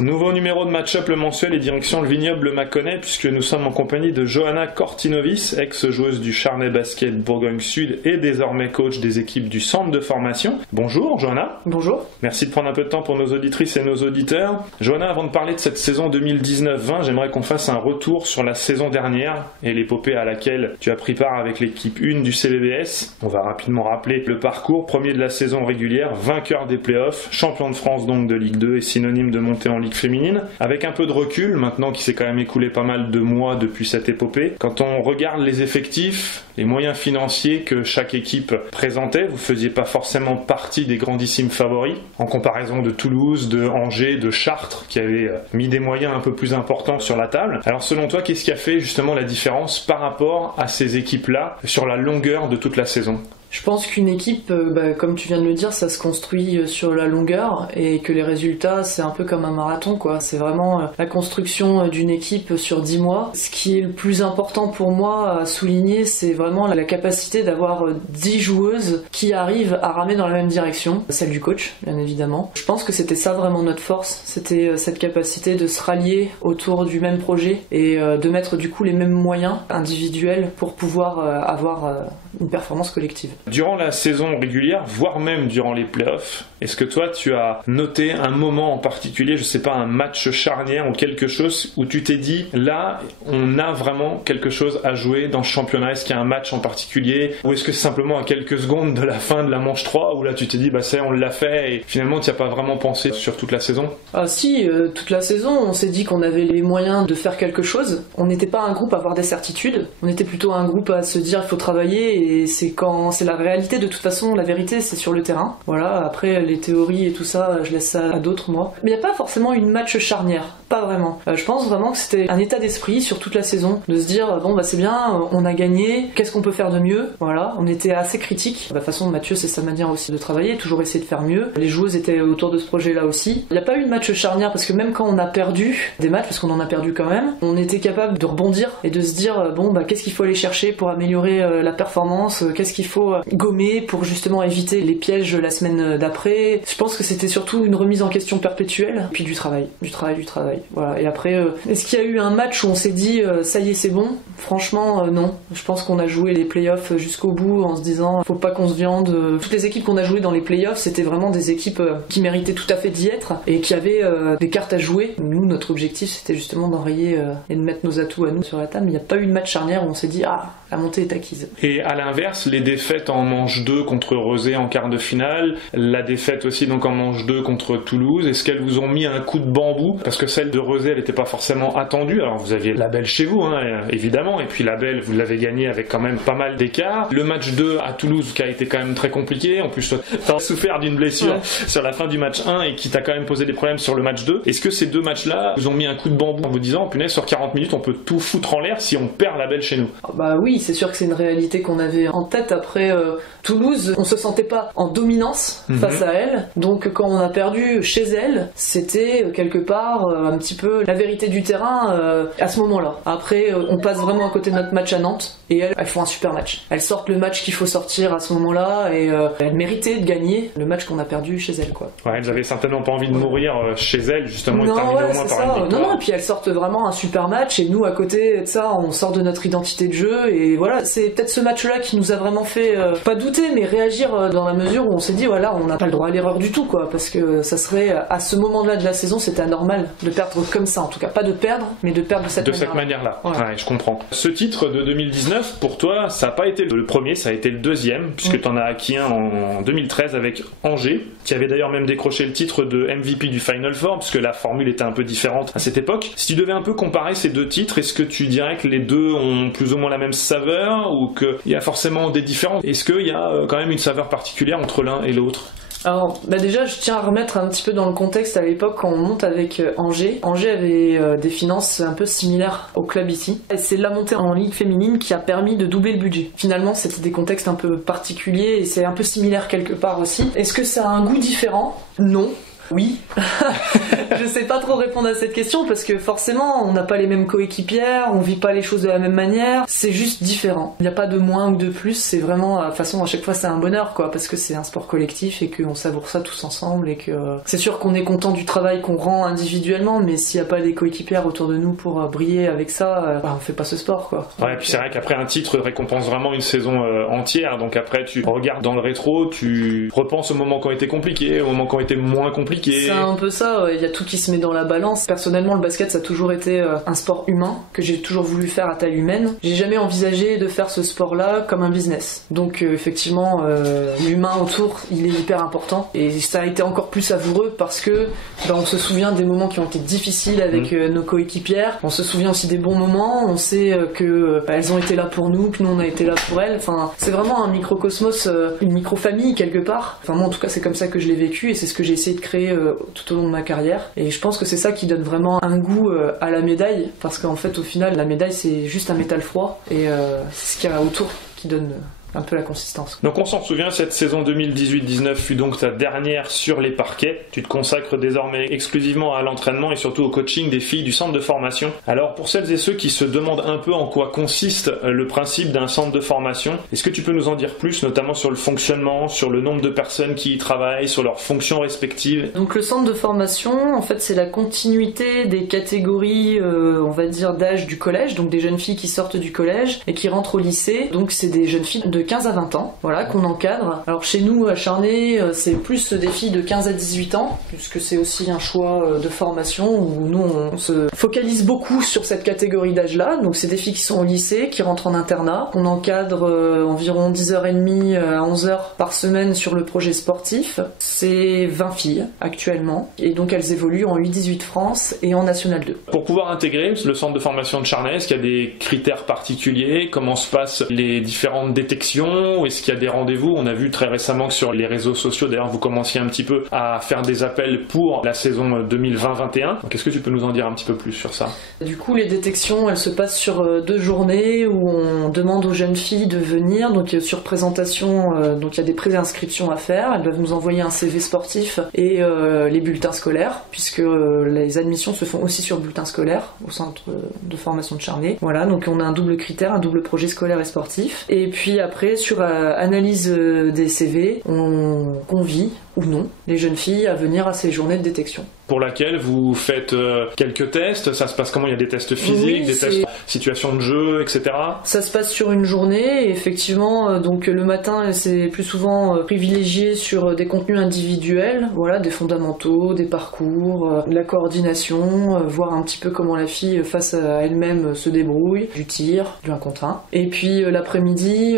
Nouveau numéro de Match-Up le mensuel et direction le vignoble Mâconnais, puisque nous sommes en compagnie de Johanna Cortinovis, ex-joueuse du Charnay Basket Bourgogne Sud et désormais coach des équipes du centre de formation. Bonjour Johanna. Bonjour. Merci de prendre un peu de temps pour nos auditrices et nos auditeurs. Johanna, avant de parler de cette saison 2019-20, j'aimerais qu'on fasse un retour sur la saison dernière et l'épopée à laquelle tu as pris part avec l'équipe 1 du CBBS. On va rapidement rappeler le parcours. Premier de la saison régulière, vainqueur des playoffs, champion de France donc de Ligue 2 et synonyme de montée en Ligue féminine. Avec un peu de recul, maintenant qu'il s'est quand même écoulé pas mal de mois depuis cette épopée, quand on regarde les effectifs, les moyens financiers que chaque équipe présentait, vous faisiez pas forcément partie des grandissimes favoris, en comparaison de Toulouse, de Angers, de Chartres, qui avaient mis des moyens un peu plus importants sur la table. Alors selon toi, qu'est-ce qui a fait justement la différence par rapport à ces équipes-là sur la longueur de toute la saison ? Je pense qu'une équipe, comme tu viens de le dire, ça se construit sur la longueur et que les résultats, c'est un peu comme un marathon, quoi. C'est vraiment la construction d'une équipe sur 10 mois. Ce qui est le plus important pour moi à souligner, c'est vraiment la capacité d'avoir 10 joueuses qui arrivent à ramer dans la même direction, celle du coach, bien évidemment. Je pense que c'était ça vraiment notre force, c'était cette capacité de se rallier autour du même projet et de mettre du coup les mêmes moyens individuels pour pouvoir avoir une performance collective. Durant la saison régulière, voire même durant les playoffs, est-ce que toi tu as noté un moment en particulier, je sais pas, un match charnière ou quelque chose où tu t'es dit là on a vraiment quelque chose à jouer dans ce championnat? Est-ce qu'il y a un match en particulier ou est-ce que c'est simplement à quelques secondes de la fin de la manche 3 où là tu t'es dit bah ça on l'a fait et finalement tu n'y as pas vraiment pensé sur toute la saison? Ah si, toute la saison on s'est dit qu'on avait les moyens de faire quelque chose. On n'était pas un groupe à avoir des certitudes, on était plutôt un groupe à se dire il faut travailler et c'est quand c'est la réalité, de toute façon la vérité c'est sur le terrain. Voilà, après les théories et tout ça, je laisse ça à d'autres moi. Mais il n'y a pas forcément une match charnière, pas vraiment. Je pense vraiment que c'était un état d'esprit sur toute la saison, de se dire bon bah c'est bien, on a gagné, qu'est-ce qu'on peut faire de mieux? Voilà, on était assez critiques. De toute façon Mathieu c'est sa manière aussi de travailler, toujours essayer de faire mieux. Les joueuses étaient autour de ce projet là aussi. Il n'y a pas eu de match charnière parce que même quand on a perdu des matchs, parce qu'on en a perdu quand même, on était capable de rebondir et de se dire bon bah qu'est-ce qu'il faut aller chercher pour améliorer la performance, qu'est-ce qu'il faut gommer pour justement éviter les pièges la semaine d'après. Je pense que c'était surtout une remise en question perpétuelle, puis du travail. Voilà. Et après, est-ce qu'il y a eu un match où on s'est dit ça y est c'est bon? Franchement non. Je pense qu'on a joué les playoffs jusqu'au bout en se disant faut pas qu'on se viande. Toutes les équipes qu'on a jouées dans les playoffs, c'était vraiment des équipes qui méritaient tout à fait d'y être et qui avaient des cartes à jouer. Nous, notre objectif c'était justement d'enrayer et de mettre nos atouts à nous sur la table. Il n'y a pas eu de match charnière où on s'est dit ah la montée est acquise. Et à l'inverse, les défaites en manche 2 contre Rezé en quart de finale, la défaite aussi donc en manche 2 contre Toulouse, est-ce qu'elles vous ont mis un coup de bambou? Parce que celle de Rezé, elle n'était pas forcément attendue. Alors vous aviez la belle chez vous, évidemment, et puis la belle, vous l'avez gagnée avec quand même pas mal d'écart. Le match 2 à Toulouse qui a été quand même très compliqué, en plus t'as souffert d'une blessure sur la fin du match 1 et qui t'a quand même posé des problèmes sur le match 2. Est-ce que ces deux matchs-là vous ont mis un coup de bambou en vous disant, punaise, sur 40 minutes on peut tout foutre en l'air si on perd la belle chez nous? Bah oui, c'est sûr que c'est une réalité qu'on avait en tête. Après Toulouse, on se sentait pas en dominance face à elle, donc quand on a perdu chez elle, c'était quelque part un petit peu la vérité du terrain à ce moment-là. Après on passe vraiment à côté de notre match à Nantes et elles font un super match. Elles sortent le match qu'il faut sortir à ce moment-là et elles méritaient de gagner le match qu'on a perdu chez elles, quoi. Ouais, elles avaient certainement pas envie de mourir chez elles justement et terminer au moins par une victoire. Non, et puis elles sortent vraiment un super match et nous à côté de ça on sort de notre identité de jeu et voilà, c'est peut-être ce match-là qui nous a vraiment fait pas douter mais réagir dans la mesure où on s'est dit voilà, on n'a pas le droit à l'erreur du tout, quoi, parce que ça serait à ce moment-là de la saison c'était anormal de perdre comme ça, en tout cas pas de perdre mais de perdre de cette manière-là. Ouais, je comprends. Ce titre de 2019 pour toi ça n'a pas été le premier, ça a été le deuxième puisque tu en as acquis un en 2013 avec Angers qui avait d'ailleurs même décroché le titre de MVP du Final Four puisque la formule était un peu différente à cette époque. Si tu devais un peu comparer ces deux titres, est-ce que tu dirais que les deux ont plus ou moins la même saveur ou qu'il y a forcément des différences? Est-ce qu'il y a quand même une saveur particulière entre l'un et l'autre? Alors déjà je tiens à remettre un petit peu dans le contexte à l'époque quand on monte avec Angers. Angers avait des finances un peu similaires au club ici. Et c'est la montée en ligue féminine qui a permis de doubler le budget. Finalement c'était des contextes un peu particuliers et c'est un peu similaire quelque part aussi. Est-ce que ça a un goût différent? Non. Oui. Je sais pas trop répondre à cette question parce que forcément on n'a pas les mêmes coéquipières, on vit pas les choses de la même manière, c'est juste différent. Il n'y a pas de moins ou de plus, c'est vraiment, de toute façon à chaque fois c'est un bonheur quoi, parce que c'est un sport collectif et qu'on savoure ça tous ensemble et que c'est sûr qu'on est content du travail qu'on rend individuellement, mais s'il n'y a pas des coéquipières autour de nous pour briller avec ça, on fait pas ce sport quoi. Ouais, et puis c'est vrai qu'après un titre récompense vraiment une saison entière, donc après tu regardes dans le rétro, tu repenses aux moments qui ont été compliqués, aux moments qui ont été moins compliqués. C'est un peu ça, il y a tout qui se met dans la balance. Personnellement, le basket, ça a toujours été un sport humain, que j'ai toujours voulu faire à taille humaine. J'ai jamais envisagé de faire ce sport-là comme un business. Donc effectivement, l'humain autour, il est hyper important. Et ça a été encore plus savoureux parce que on se souvient des moments qui ont été difficiles avec nos coéquipières. On se souvient aussi des bons moments. On sait que elles ont été là pour nous, que nous on a été là pour elles. Enfin, c'est vraiment un microcosmos, une micro-famille quelque part. Enfin moi en tout cas c'est comme ça que je l'ai vécu et c'est ce que j'ai essayé de créer tout au long de ma carrière. Et je pense que c'est ça qui donne vraiment un goût à la médaille, parce qu'en fait au final la médaille c'est juste un métal froid et c'est ce qu'il y a autour qui donne un peu la consistance. Donc on s'en souvient, cette saison 2018-19 fut donc ta dernière sur les parquets. Tu te consacres désormais exclusivement à l'entraînement et surtout au coaching des filles du centre de formation. Alors pour celles et ceux qui se demandent un peu en quoi consiste le principe d'un centre de formation, est-ce que tu peux nous en dire plus, notamment sur le fonctionnement, sur le nombre de personnes qui y travaillent, sur leurs fonctions respectives? Donc le centre de formation, en fait c'est la continuité des catégories, on va dire d'âge du collège, donc des jeunes filles qui sortent du collège et qui rentrent au lycée. Donc c'est des jeunes filles de 15 à 20 ans, voilà, qu'on encadre. Alors chez nous, à Charnay, c'est plus des filles de 15 à 18 ans, puisque c'est aussi un choix de formation où nous, on se focalise beaucoup sur cette catégorie d'âge-là. Donc c'est des filles qui sont au lycée, qui rentrent en internat. On encadre environ 10h30 à 11h par semaine sur le projet sportif. C'est 20 filles actuellement, et donc elles évoluent en U18 France et en National 2. Pour pouvoir intégrer le centre de formation de Charnay, est-ce qu'il y a des critères particuliers? Comment se passent les différentes détections? Est-ce qu'il y a des rendez-vous? On a vu très récemment que sur les réseaux sociaux, d'ailleurs, vous commenciez un petit peu à faire des appels pour la saison 2020-21. Donc, est-ce que tu peux nous en dire un petit peu plus sur ça? Du coup, les détections, elles se passent sur 2 journées où on demande aux jeunes filles de venir. Donc, sur présentation, donc il y a des pré-inscriptions à faire. Elles doivent nous envoyer un CV sportif et les bulletins scolaires, puisque les admissions se font aussi sur bulletin scolaire au centre de formation de Charnay. Voilà, donc on a un double critère, un double projet scolaire et sportif. Et puis après, sur analyse des CV, on convie ou non les jeunes filles à venir à ces journées de détection. Pour laquelle vous faites quelques tests, ça se passe comment? Il y a des tests physiques, oui, des tests situation de jeu, etc. Ça se passe sur une journée, et effectivement, donc le matin c'est plus souvent privilégié sur des contenus individuels, voilà, des fondamentaux, des parcours, de la coordination, voir un petit peu comment la fille face à elle-même se débrouille, du tir, du 1 contre 1. Et puis l'après-midi,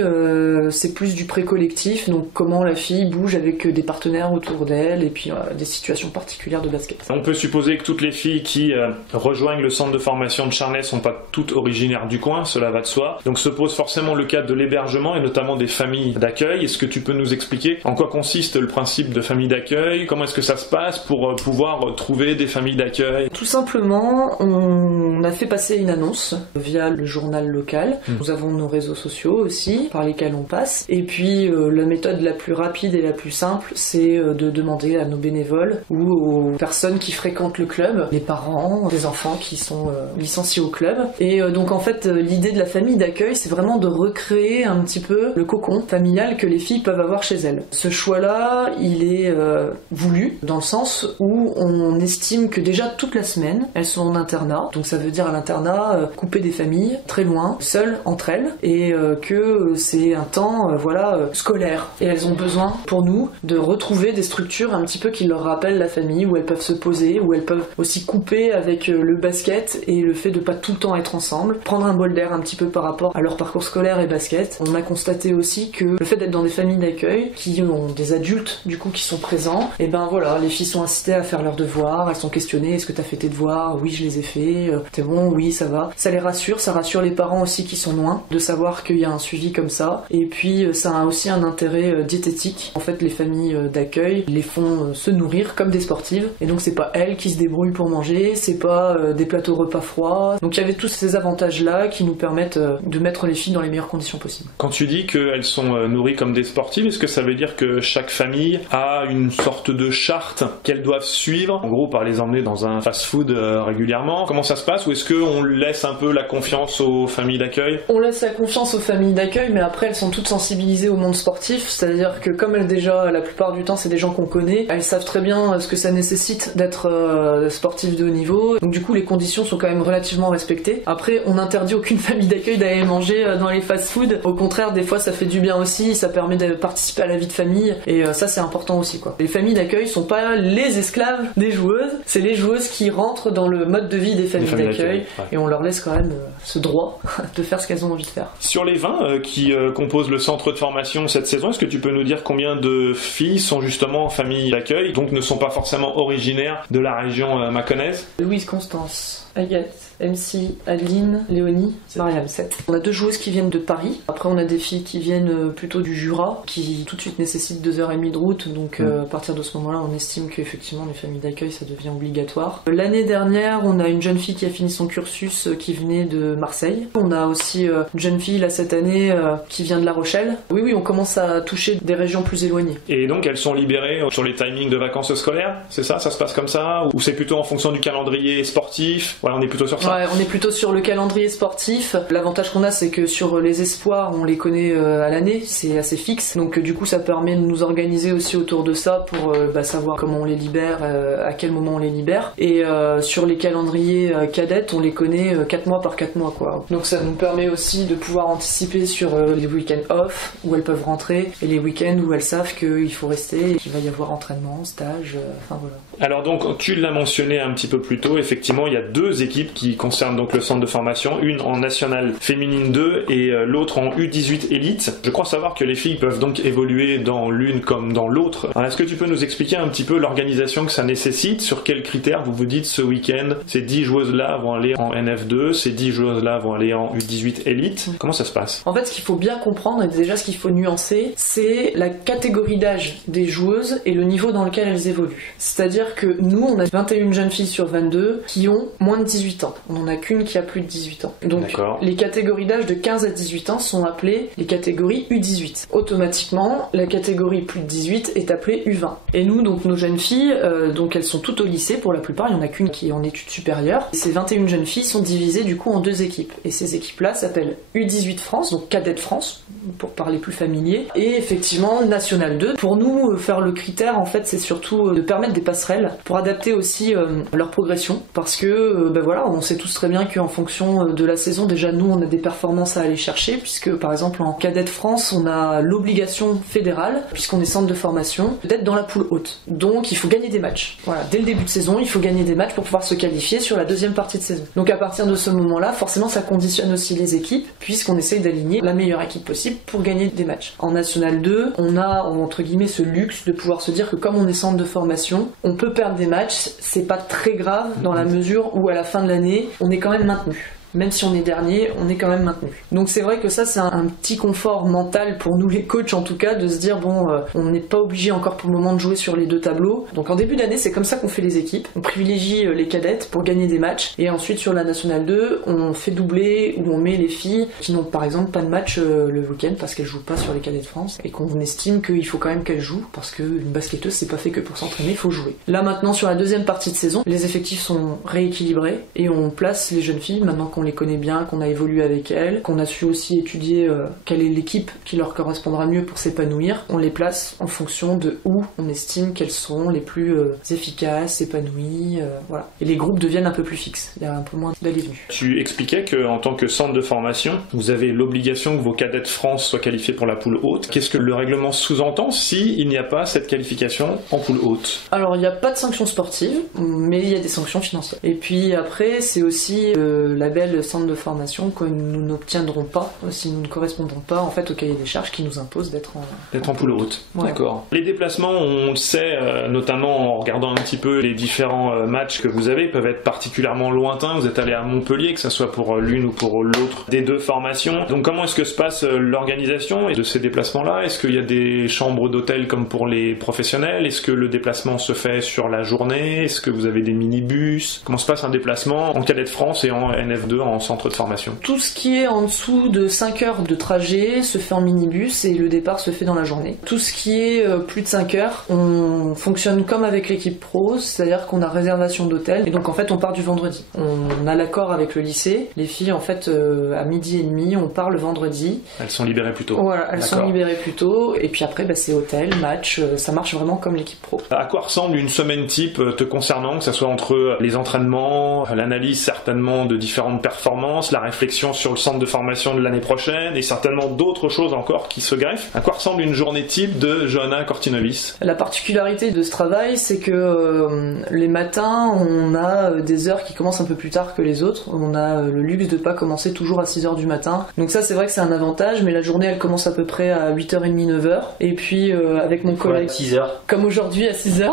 c'est plus du pré-collectif, donc comment la fille bouge avec des partenaires autour d'elle, et puis des situations particulières de basket. On peut supposer que toutes les filles qui rejoignent le centre de formation de Charnay sont pas toutes originaires du coin, cela va de soi. Donc se pose forcément le cas de l'hébergement et notamment des familles d'accueil. Est-ce que tu peux nous expliquer en quoi consiste le principe de famille d'accueil? Comment est-ce que ça se passe pour pouvoir trouver des familles d'accueil? Tout simplement, on a fait passer une annonce via le journal local. Nous avons nos réseaux sociaux aussi par lesquels on passe. Et puis la méthode la plus rapide et la plus simple, c'est de demander à nos bénévoles ou aux personnes qui fréquentent le club, les parents, des enfants qui sont licenciés au club. Et donc en fait, l'idée de la famille d'accueil, c'est vraiment de recréer un petit peu le cocon familial que les filles peuvent avoir chez elles. Ce choix-là, il est voulu dans le sens où on estime que déjà toute la semaine, elles sont en internat. Donc ça veut dire à l'internat, coupé des familles, très loin, seules entre elles, et que c'est un temps scolaire. Et elles ont besoin, pour nous, de retrouver des structures un petit peu qui leur rappellent la famille, où elles peuvent se poser, où elles peuvent aussi couper avec le basket et le fait de pas tout le temps être ensemble, prendre un bol d'air un petit peu par rapport à leur parcours scolaire et basket. On a constaté aussi que le fait d'être dans des familles d'accueil qui ont des adultes du coup qui sont présents, et ben voilà, les filles sont incitées à faire leurs devoirs, elles sont questionnées: est-ce que t'as fait tes devoirs? Oui, je les ai faits. T'es bon? Oui, ça va. Ça les rassure, ça rassure les parents aussi qui sont loin, de savoir qu'il y a un suivi comme ça. Et puis ça a aussi un intérêt diététique. En fait, les familles d'accueil les font se nourrir comme des sportives, et donc c'est c'est pas elles qui se débrouillent pour manger, c'est pas des plateaux repas froids. Donc il y avait tous ces avantages-là qui nous permettent de mettre les filles dans les meilleures conditions possibles. Quand tu dis qu'elles sont nourries comme des sportives, est-ce que ça veut dire que chaque famille a une sorte de charte qu'elles doivent suivre, en gros par les emmener dans un fast-food régulièrement? Comment ça se passe? Ou est-ce qu'on laisse un peu la confiance aux familles d'accueil? On laisse la confiance aux familles d'accueil, mais après elles sont toutes sensibilisées au monde sportif, c'est-à-dire que comme elles déjà, la plupart du temps c'est des gens qu'on connaît, elles savent très bien ce que ça nécessite d'être sportif de haut niveau, donc du coup les conditions sont quand même relativement respectées. Après on n'interdit aucune famille d'accueil d'aller manger dans les fast-food, au contraire des fois ça fait du bien aussi, ça permet de participer à la vie de famille, et ça c'est important aussi quoi. Les familles d'accueil sont pas les esclaves des joueuses, c'est les joueuses qui rentrent dans le mode de vie des familles d'accueil, ouais. Et on leur laisse quand même ce droit de faire ce qu'elles ont envie de faire. Sur les 20 qui composent le centre de formation cette saison, est-ce que tu peux nous dire combien de filles sont justement en famille d'accueil, donc ne sont pas forcément originaires de la région mâconnaise? Louise Constance, Agathe, MC, Adeline, Léonie, Mariam 7. On a 2 joueuses qui viennent de Paris. Après on a des filles qui viennent plutôt du Jura, qui tout de suite nécessitent 2h30 de route, donc à partir de ce moment-là on estime qu'effectivement les familles d'accueil ça devient obligatoire. L'année dernière on a une jeune fille qui a fini son cursus qui venait de Marseille. On a aussi une jeune fille là cette année qui vient de La Rochelle. Oui on commence à toucher des régions plus éloignées. Et donc elles sont libérées sur les timings de vacances scolaires, c'est ça? Ça se passe comme ça? Ou c'est plutôt en fonction du calendrier sportif? Voilà, on est plutôt sur ça. Ouais, on est plutôt sur le calendrier sportif. L'avantage qu'on a, c'est que sur les espoirs, on les connaît à l'année, c'est assez fixe. Donc du coup, ça permet de nous organiser aussi autour de ça pour savoir comment on les libère, à quel moment on les libère. Et sur les calendriers cadettes, on les connaît 4 mois par 4 mois, quoi. Donc ça nous permet aussi de pouvoir anticiper sur les week-ends off, où elles peuvent rentrer, et les week-ends où elles savent qu'il faut rester, qu'il va y avoir entraînement, stage, enfin voilà. Alors donc, tu l'as mentionné un petit peu plus tôt, effectivement, il y a 2 équipes qui concernent donc le centre de formation, une en nationale féminine 2 et l'autre en U18 élite. Je crois savoir que les filles peuvent donc évoluer dans l'une comme dans l'autre. Alors, est-ce que tu peux nous expliquer un petit peu l'organisation que ça nécessite? Sur quels critères vous dites ce week-end, ces 10 joueuses-là vont aller en NF2, ces 10 joueuses-là vont aller en U18 élite? Comment ça se passe? En fait, ce qu'il faut bien comprendre, et déjà ce qu'il faut nuancer, c'est la catégorie d'âge des joueuses et le niveau dans lequel elles évoluent. C'est-à-dire que nous, on a 21 jeunes filles sur 22 qui ont moins de 18 ans. On n'en a qu'une qui a plus de 18 ans. Donc les catégories d'âge de 15 à 18 ans sont appelées les catégories U18. Automatiquement, la catégorie plus de 18 est appelée U20. Et nous, donc nos jeunes filles, donc elles sont toutes au lycée pour la plupart, il n'y en a qu'une qui est en études supérieures. Et ces 21 jeunes filles sont divisées du coup en 2 équipes. Et ces équipes-là s'appellent U18 France, donc Cadette France, pour parler plus familier, et effectivement National 2. Pour nous, faire le critère, en fait, c'est surtout de permettre des passerelles pour adapter aussi leur progression, parce que voilà, on sait tous très bien qu'en fonction de la saison, déjà nous on a des performances à aller chercher, puisque par exemple en Cadette France on a l'obligation fédérale, puisqu'on est centre de formation, d'être dans la poule haute. Donc il faut gagner des matchs. Voilà, dès le début de saison, il faut gagner des matchs pour pouvoir se qualifier sur la deuxième partie de saison. Donc à partir de ce moment-là, forcément ça conditionne aussi les équipes, puisqu'on essaye d'aligner la meilleure équipe possible pour gagner des matchs. En National 2, on a entre guillemets ce luxe de pouvoir se dire que comme on est centre de formation, on peut perdre des matchs, c'est pas très grave dans la mesure où à la fin de l'année, on est quand même maintenu. Même si on est dernier, on est quand même maintenu. Donc c'est vrai que ça c'est un petit confort mental pour nous les coachs en tout cas, de se dire bon, on n'est pas obligé encore pour le moment de jouer sur les 2 tableaux. Donc en début d'année c'est comme ça qu'on fait les équipes. On privilégie les cadettes pour gagner des matchs, et ensuite sur la Nationale 2 on fait doubler ou on met les filles qui n'ont par exemple pas de match le week-end parce qu'elles jouent pas sur les Cadettes France, et qu'on estime qu'il faut quand même qu'elles jouent parce qu'une basketteuse c'est pas fait que pour s'entraîner, il faut jouer. Là maintenant sur la deuxième partie de saison, les effectifs sont rééquilibrés et on place les jeunes filles maintenant qu'on les connaît bien, qu'on a évolué avec elles, qu'on a su aussi étudier quelle est l'équipe qui leur correspondra mieux pour s'épanouir. On les place en fonction de où on estime qu'elles seront les plus efficaces, épanouies, voilà. Et les groupes deviennent un peu plus fixes, il y a un peu moins d'allées-venues. Tu expliquais qu'en tant que centre de formation, vous avez l'obligation que vos cadettes France soient qualifiées pour la poule haute. Qu'est-ce que le règlement sous-entend s'il n'y a pas cette qualification en poule haute? Alors il n'y a pas de sanctions sportives, mais il y a des sanctions financières. Et puis après, c'est aussi le label nouvelles centres de formation que nous n'obtiendrons pas si nous ne correspondons pas en fait au cahier des charges qui nous impose d'être en poule haute. Ouais. D'accord. Les déplacements, on le sait, notamment en regardant un petit peu les différents matchs que vous avez, peuvent être particulièrement lointains. Vous êtes allé à Montpellier, que ce soit pour l'une ou pour l'autre des deux formations. Donc comment est-ce que se passe l'organisation de ces déplacements-là? Est-ce qu'il y a des chambres d'hôtel comme pour les professionnels? Est-ce que le déplacement se fait sur la journée? Est-ce que vous avez des minibus? Comment se passe un déplacement en Cadet de France et en NF2 en centre de formation? Tout ce qui est en dessous de 5 heures de trajet se fait en minibus et le départ se fait dans la journée. Tout ce qui est plus de 5 heures, on fonctionne comme avec l'équipe pro, c'est-à-dire qu'on a réservation d'hôtel et donc en fait on part du vendredi. On a l'accord avec le lycée. Les filles en fait à 12h30 on part le vendredi. Elles sont libérées plus tôt. Voilà, elles sont libérées plus tôt et puis après c'est hôtel, match, ça marche vraiment comme l'équipe pro. À quoi ressemble une semaine type te concernant, que ce soit entre les entraînements, l'analyse certainement de différentes performances, la réflexion sur le centre de formation de l'année prochaine et certainement d'autres choses encore qui se greffent? À quoi ressemble une journée type de Johanna Cortinovis? La particularité de ce travail, c'est que les matins, on a des heures qui commencent un peu plus tard que les autres. On a le luxe de pas commencer toujours à 6h du matin. Donc ça, c'est vrai que c'est un avantage, mais la journée, elle commence à peu près à 8h30, 9h. Et puis, avec mon collègue... 6h. Comme aujourd'hui, à 6h.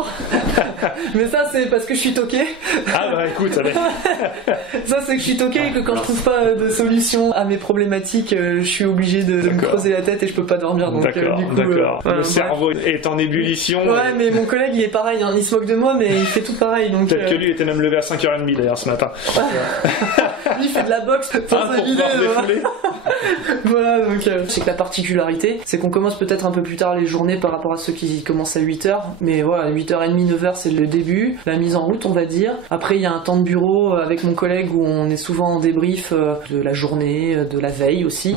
Mais ça, c'est parce que je suis toqué. Ah bah écoute, ça c'est que je suis toqué et que quand je trouve pas de solution à mes problématiques, je suis obligé de me creuser la tête et je peux pas dormir. Donc, d'accord. Le cerveau est en ébullition. Ouais, mais mon collègue, il est pareil, hein. Il se moque de moi, mais il fait tout pareil. Donc, peut-être que lui était même levé à 5h30 d'ailleurs ce matin. Lui, il fait de la boxe pour sa vidéo. Voilà, donc c'est que la particularité, c'est qu'on commence peut-être un peu plus tard les journées par rapport à ceux qui commencent à 8h, mais voilà, 8h30, 9h c'est le début, la mise en route on va dire. Après il y a un temps de bureau avec mon collègue où on est souvent en débrief de la journée, de la veille aussi,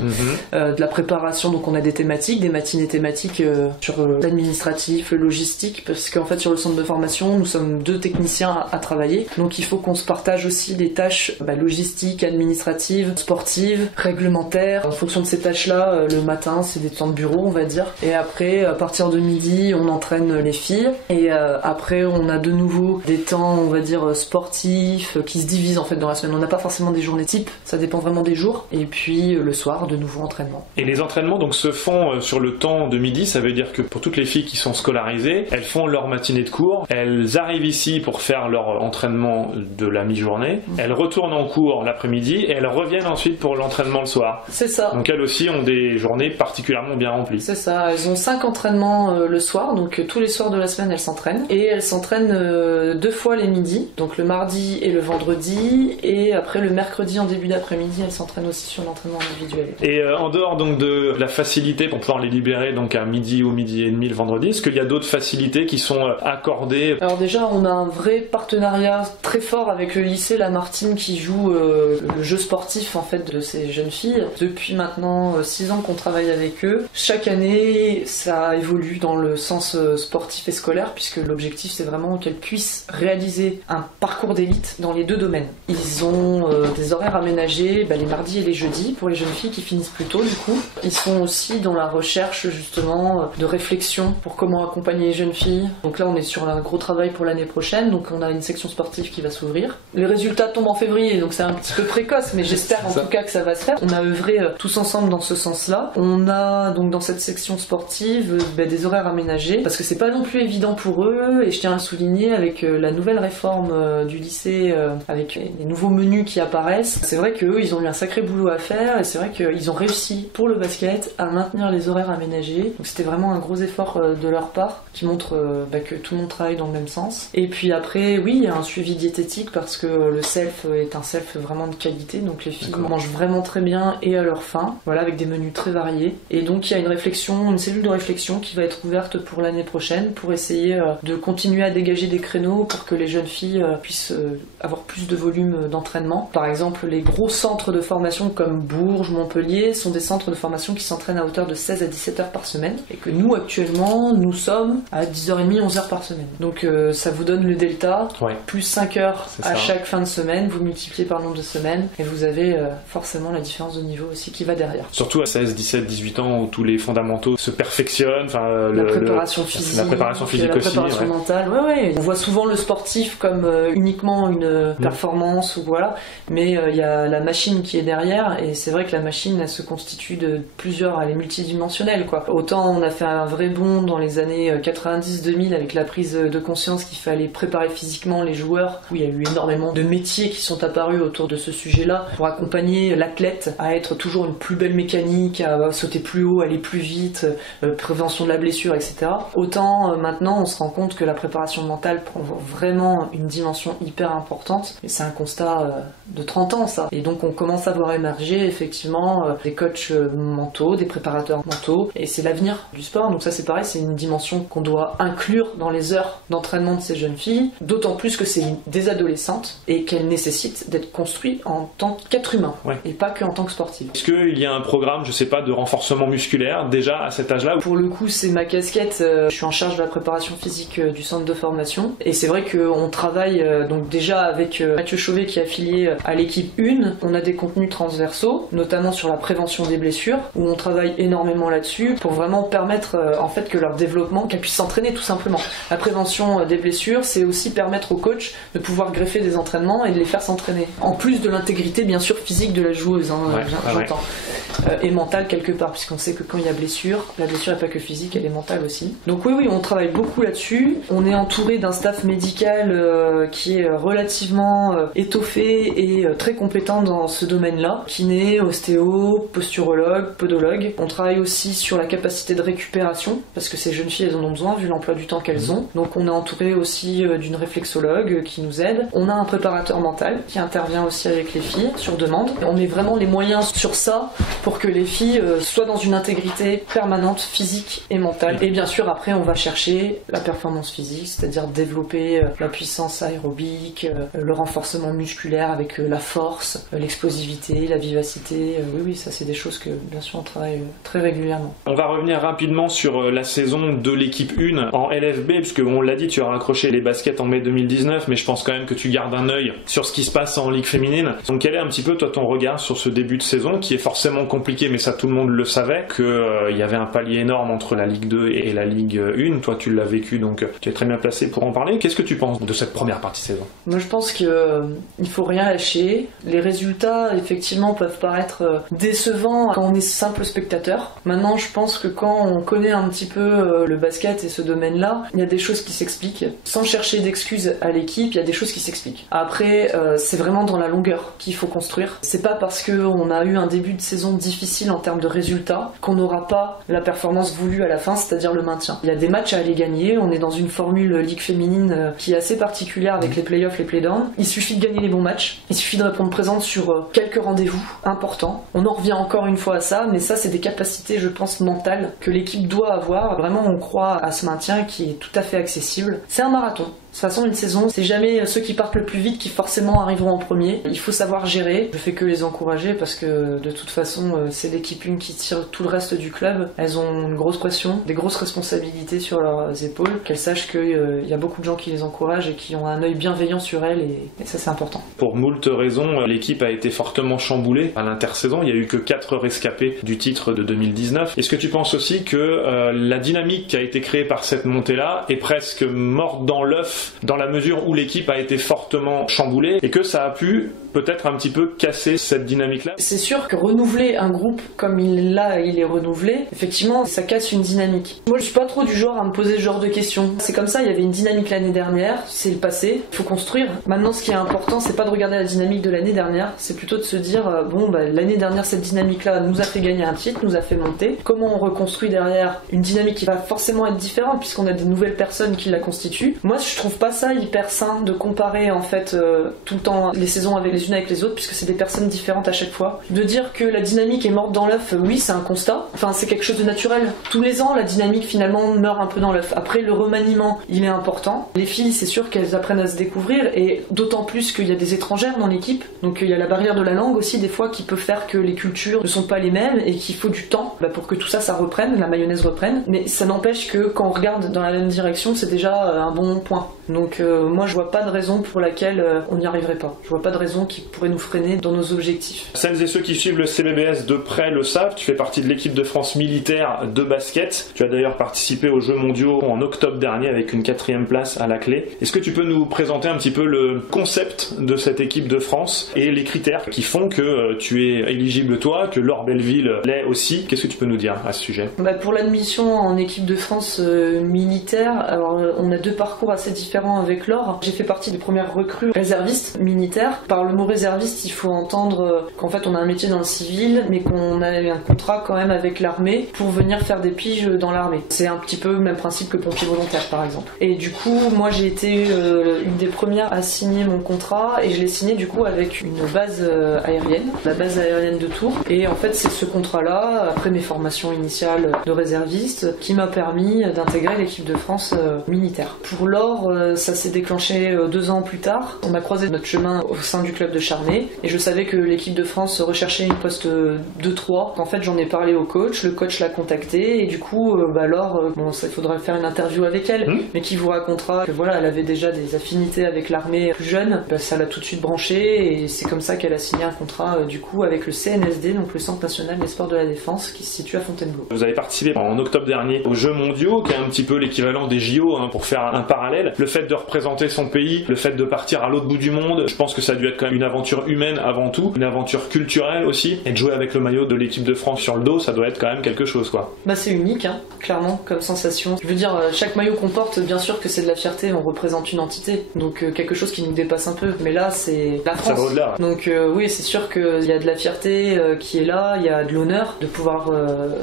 de la préparation, donc on a des thématiques, des matinées thématiques sur l'administratif, le logistique, parce qu'en fait sur le centre de formation nous sommes 2 techniciens à travailler, donc il faut qu'on se partage aussi les tâches logistiques, administratives, sportives, réglementaires. En fonction de ces tâches-là, le matin, c'est des temps de bureau, on va dire. Et après, à partir de midi, on entraîne les filles. Et après, on a de nouveau des temps, on va dire, sportifs, qui se divisent en fait dans la semaine. On n'a pas forcément des journées types, ça dépend vraiment des jours. Et puis, le soir, de nouveau entraînement. Et les entraînements donc se font sur le temps de midi, ça veut dire que pour toutes les filles qui sont scolarisées, elles font leur matinée de cours, elles arrivent ici pour faire leur entraînement de la mi-journée, elles retournent en cours l'après-midi et elles reviennent ensuite pour l'entraînement le soir. C'est ça. Donc elles aussi ont des journées particulièrement bien remplies. C'est ça, elles ont 5 entraînements le soir, donc tous les soirs de la semaine elles s'entraînent. Et elles s'entraînent 2 fois les midis, donc le mardi et le vendredi, et après le mercredi en début d'après-midi elles s'entraînent aussi sur l'entraînement individuel. Et en dehors donc de la facilité pour pouvoir les libérer donc à midi ou midi et demi le vendredi, est-ce qu'il y a d'autres facilités qui sont accordées? Alors déjà on a un vrai partenariat très fort avec le lycée Lamartine qui joue le jeu sportif en fait de ces jeunes filles. Depuis maintenant 6 ans qu'on travaille avec eux. Chaque année, ça évolue dans le sens sportif et scolaire, puisque l'objectif c'est vraiment qu'elles puissent réaliser un parcours d'élite dans les 2 domaines. Ils ont des horaires aménagés les mardis et les jeudis pour les jeunes filles qui finissent plus tôt du coup. Ils sont aussi dans la recherche justement de réflexion pour comment accompagner les jeunes filles. Donc là on est sur un gros travail pour l'année prochaine, donc on a une section sportive qui va s'ouvrir. Les résultats tombent en février, donc c'est un petit peu précoce, mais j'espère en tout cas que ça va se faire. On a œuvré tous ensemble dans ce sens-là. On a donc dans cette section sportive des horaires aménagés, parce que c'est pas non plus évident pour eux, et je tiens à le souligner avec la nouvelle réforme du lycée, avec les nouveaux menus qui apparaissent. C'est vrai qu'eux, ils ont eu un sacré boulot à faire, et c'est vrai qu'ils ont réussi pour le basket à maintenir les horaires aménagés. Donc c'était vraiment un gros effort de leur part, qui montre que tout le monde travaille dans le même sens. Et puis après, oui, il y a un suivi diététique, parce que le self est un self vraiment de qualité, donc les filles mangent vraiment très bien et à leur faim, voilà, avec des menus très variés. Et donc il y a une cellule de réflexion qui va être ouverte pour l'année prochaine pour essayer de continuer à dégager des créneaux pour que les jeunes filles puissent avoir plus de volume d'entraînement. Par exemple, les gros centres de formation comme Bourges, Montpellier sont des centres de formation qui s'entraînent à hauteur de 16 à 17 heures par semaine, et que nous actuellement nous sommes à 10h30, 11h par semaine. Donc ça vous donne le delta, plus 5 heures à chaque fin de semaine, vous multipliez par le nombre de semaines et vous avez forcément la différence de niveau aussi qui va derrière. Surtout à 16, 17, 18 ans où tous les fondamentaux se perfectionnent, la préparation physique, la préparation aussi, mentale. On voit souvent le sportif comme uniquement une performance ou voilà, mais mais il y a la machine qui est derrière, et c'est vrai que la machine, elle se constitue de plusieurs, elle est multidimensionnelle, quoi. Autant on a fait un vrai bond dans les années 90-2000 avec la prise de conscience qu'il fallait préparer physiquement les joueurs, où il y a eu énormément de métiers qui sont apparus autour de ce sujet-là pour accompagner l'athlète à être toujours une plus belle mécanique, à sauter plus haut, aller plus vite, prévention de la blessure, etc. Autant maintenant on se rend compte que la préparation mentale prend vraiment une dimension hyper importante, et c'est un constat de 30 ans ça. Et donc on commence à voir émerger effectivement des coachs mentaux, des préparateurs mentaux, et c'est l'avenir du sport. Donc ça c'est pareil, c'est une dimension qu'on doit inclure dans les heures d'entraînement de ces jeunes filles, d'autant plus que c'est des adolescentes et qu'elles nécessitent d'être construites en tant qu'être humain, et pas qu'en tant que sportive. Est-ce qu'il y a un programme, je sais pas, de renforcement musculaire déjà à cet âge-là? Pour le coup c'est ma casquette, je suis en charge de la préparation physique du centre de formation, et c'est vrai qu'on travaille donc déjà avec Mathieu Chauvet qui est affilié à l'équipe 1, on a des contenus transversaux, notamment sur la prévention des blessures, où on travaille énormément là-dessus pour vraiment permettre en fait que leur développement, qu'elles puissent s'entraîner tout simplement. La prévention des blessures, c'est aussi permettre aux coachs de pouvoir greffer des entraînements et de les faire s'entraîner. En plus de l'intégrité bien sûr physique de la joueuse, j'entends. Et mentale quelque part, puisqu'on sait que quand il y a blessure, la blessure n'est pas que physique, elle est mentale aussi. Donc oui, on travaille beaucoup là-dessus. On est entouré d'un staff médical qui est relativement étoffé et très compétent dans ce domaine-là. Kiné, ostéo, posturologue, podologue. On travaille aussi sur la capacité de récupération, parce que ces jeunes filles, elles en ont besoin vu l'emploi du temps qu'elles ont. Donc on est entouré aussi d'une réflexologue qui nous aide. On a un préparateur mental qui intervient aussi avec les filles sur demande. On met vraiment les moyens sur ça pour que les filles soient dans une intégrité permanente, physique et mentale. Et bien sûr, après, on va chercher la performance physique, c'est-à-dire développer la puissance aérobique, le renforcement musculaire avec la force, l'explosivité, la vivacité. Oui, ça c'est des choses que, bien sûr, on travaille très régulièrement. On va revenir rapidement sur la saison de l'équipe 1 en LFB, puisque on l'a dit, tu as raccroché les baskets en mai 2019, mais je pense quand même que tu gardes un œil sur ce qui se passe en Ligue féminine. Donc quel est un petit peu, toi, ton regard sur ce début de saison, qui est forcément compliqué, mais ça tout le monde le savait, qu'il y avait un palier énorme entre la Ligue 2 et la Ligue 1. Toi, tu l'as vécu, donc tu es très bien placé pour en parler. Qu'est-ce que tu penses de cette première partie de saison? Moi, je pense qu'il ne faut rien lâcher. Les résultats, effectivement, peuvent paraître décevants quand on est simple spectateur. Maintenant, je pense que quand on connaît un petit peu le basket et ce domaine-là, il y a des choses qui s'expliquent. Sans chercher d'excuses à l'équipe, il y a des choses qui s'expliquent. Après, c'est vraiment dans la longueur qu'il faut construire. C'est pas parce qu'on a eu un début de saison difficile en termes de résultats qu'on n'aura pas la performance voulue à la fin, c'est-à-dire le maintien. Il y a des matchs à aller gagner, on est dans une formule Ligue féminine qui est assez particulière avec les playoffs, les playdowns. Il suffit de gagner les bons matchs, il suffit de répondre présente sur quelques rendez-vous importants. On en revient encore une fois à ça, mais ça c'est des capacités, je pense, mentales que l'équipe doit avoir. Vraiment, on croit à ce maintien qui est tout à fait accessible. C'est un marathon. De toute façon, une saison, c'est jamais ceux qui partent le plus vite qui forcément arriveront en premier. Il faut savoir gérer. Je fais que les encourager parce que de toute façon, c'est l'équipe 1 qui tire tout le reste du club. Elles ont une grosse pression, des grosses responsabilités sur leurs épaules. Qu'elles sachent qu'il y a beaucoup de gens qui les encouragent et qui ont un œil bienveillant sur elles, et ça c'est important. Pour moult raisons, l'équipe a été fortement chamboulée à l'intersaison. Il n'y a eu que 4 rescapés du titre de 2019. Est-ce que tu penses aussi que la dynamique qui a été créée par cette montée-là est presque morte dans l'œuf, dans la mesure où l'équipe a été fortement chamboulée et que ça a pu peut-être un petit peu casser cette dynamique-là? C'est sûr que renouveler un groupe comme il est renouvelé, effectivement, ça casse une dynamique. Moi, je suis pas trop du genre à me poser ce genre de questions. C'est comme ça, il y avait une dynamique l'année dernière, c'est le passé, il faut construire. Maintenant, ce qui est important, c'est pas de regarder la dynamique de l'année dernière, c'est plutôt de se dire, l'année dernière, cette dynamique-là nous a fait gagner un titre, nous a fait monter. Comment on reconstruit derrière une dynamique qui va forcément être différente, puisqu'on a des nouvelles personnes qui la constituent. Moi, je trouve pas ça hyper sain de comparer, en fait, tout le temps les saisons avec les unes avec les autres, puisque c'est des personnes différentes à chaque fois. De dire que la dynamique est morte dans l'œuf, oui, c'est un constat. Enfin, c'est quelque chose de naturel. Tous les ans, la dynamique finalement meurt un peu dans l'œuf. Après, le remaniement, il est important. Les filles, c'est sûr qu'elles apprennent à se découvrir, et d'autant plus qu'il y a des étrangères dans l'équipe. Donc il y a la barrière de la langue aussi, des fois, qui peut faire que les cultures ne sont pas les mêmes et qu'il faut du temps pour que tout ça, ça reprenne, la mayonnaise reprenne. Mais ça n'empêche que quand on regarde dans la même direction, c'est déjà un bon point. Donc moi, je vois pas de raison pour laquelle on n'y arriverait pas. Je vois pas de raison qui pourraient nous freiner dans nos objectifs. Celles et ceux qui suivent le CBBS de près le savent, tu fais partie de l'équipe de France militaire de basket. Tu as d'ailleurs participé aux Jeux mondiaux en octobre dernier avec une 4e place à la clé. Est-ce que tu peux nous présenter un petit peu le concept de cette équipe de France et les critères qui font que tu es éligible toi, que Laure Belleville l'est aussi? Qu'est-ce que tu peux nous dire à ce sujet? Pour l'admission en équipe de France militaire, alors on a 2 parcours assez différents avec Laure. J'ai fait partie des premières recrues réservistes militaires. Par le mot réserviste, il faut entendre qu'en fait on a un métier dans le civil, mais qu'on a un contrat quand même avec l'armée pour venir faire des piges dans l'armée. C'est un petit peu le même principe que pompier volontaire par exemple. Et du coup, moi j'ai été une des premières à signer mon contrat et je l'ai signé du coup avec une base aérienne, la base aérienne de Tours. Et en fait c'est ce contrat-là, après mes formations initiales de réserviste, qui m'a permis d'intégrer l'équipe de France militaire. Pour Laure, ça s'est déclenché 2 ans plus tard. On a croisé notre chemin au sein du club de Charnay et je savais que l'équipe de France recherchait une poste 2-3. En fait, j'en ai parlé au coach, le coach l'a contacté et du coup, Laure, il faudra faire une interview avec elle, mais qui vous racontera que voilà, elle avait déjà des affinités avec l'armée plus jeune. Ça l'a tout de suite branchée et c'est comme ça qu'elle a signé un contrat du coup avec le CNSD, donc le Centre National des Sports de la Défense, qui se situe à Fontainebleau. Vous avez participé en octobre dernier aux Jeux mondiaux, qui est un petit peu l'équivalent des JO, pour faire un parallèle. Le fait de représenter son pays, le fait de partir à l'autre bout du monde, je pense que ça a dû être quand même une aventure humaine avant tout, une aventure culturelle aussi, et de jouer avec le maillot de l'équipe de France sur le dos, ça doit être quand même quelque chose, quoi. C'est unique, clairement, comme sensation. Je veux dire, chaque maillot qu'on porte, bien sûr que c'est de la fierté, on représente une entité, donc quelque chose qui nous dépasse un peu, mais là c'est la France. Ça va au-delà. Donc oui, c'est sûr qu'il y a de la fierté qui est là, il y a de l'honneur de pouvoir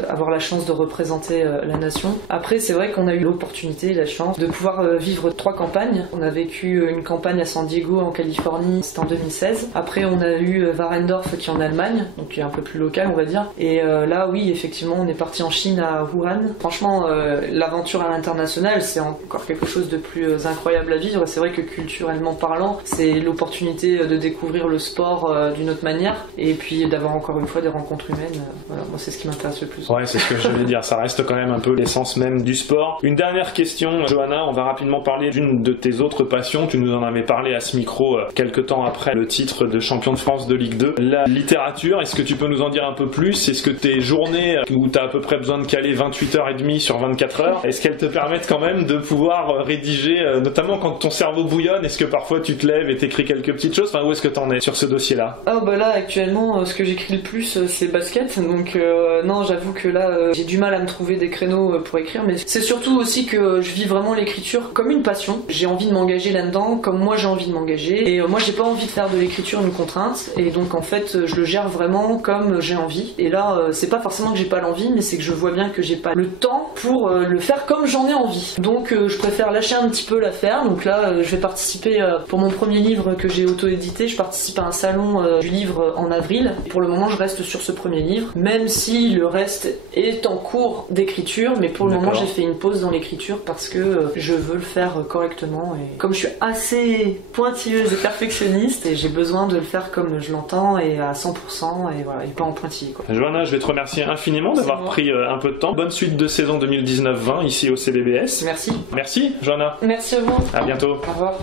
avoir la chance de représenter la nation. Après, c'est vrai qu'on a eu l'opportunité, la chance de pouvoir vivre 3 campagnes. On a vécu une campagne à San Diego en Californie, c'était en 2016. Après, on a eu Warendorf qui est en Allemagne, donc qui est un peu plus local, on va dire. Et là, oui, effectivement, on est parti en Chine à Wuhan. Franchement, l'aventure à l'international, c'est encore quelque chose de plus incroyable à vivre. C'est vrai que culturellement parlant, c'est l'opportunité de découvrir le sport d'une autre manière et puis d'avoir encore une fois des rencontres humaines. Voilà, moi, c'est ce qui m'intéresse le plus. Ouais, c'est ce que je voulais dire. Ça reste quand même un peu l'essence même du sport. Une dernière question, Johanna. On va rapidement parler d'une de tes autres passions. Tu nous en avais parlé à ce micro quelques temps après le titre de champion de France de Ligue 2. La littérature, est-ce que tu peux nous en dire un peu plus? Est-ce que tes journées où tu as à peu près besoin de caler 28h30 sur 24 heures, est-ce qu'elles te permettent quand même de pouvoir rédiger, notamment quand ton cerveau bouillonne? Est-ce que parfois tu te lèves et t'écris quelques petites choses? Où est-ce que t'en es sur ce dossier-là? Là, actuellement, ce que j'écris le plus, c'est basket. Donc non, j'avoue que là, j'ai du mal à me trouver des créneaux pour écrire, mais c'est surtout aussi que je vis vraiment l'écriture comme une passion. J'ai envie de m'engager là-dedans comme moi j'ai envie de m'engager. Et moi, j'ai pas envie de faire de l'écriture une contrainte. Et donc, en fait, je le gère vraiment comme j'ai envie. Et là, c'est pas forcément que j'ai pas l'envie, mais c'est que je vois bien que j'ai pas le temps pour le faire comme j'en ai envie. Donc, je préfère lâcher un petit peu l'affaire. Donc là, je vais participer pour mon premier livre que j'ai auto-édité. Je participe à un salon du livre en avril. Pour le moment, je reste sur ce premier livre, même si le reste est en cours d'écriture. Mais pour le moment, j'ai fait une pause dans l'écriture parce que je veux le faire correctement. Et comme je suis assez pointilleuse et perfectionniste, et j'ai besoin de le faire comme je l'entends et à 100%, et voilà, et pas en pointillé, quoi. Johanna, je vais te remercier infiniment d'avoir pris un peu de temps. Bonne suite de saison 2019-20 ici au CBBS. Merci. Merci, Johanna. Merci à vous. À bientôt. Au revoir.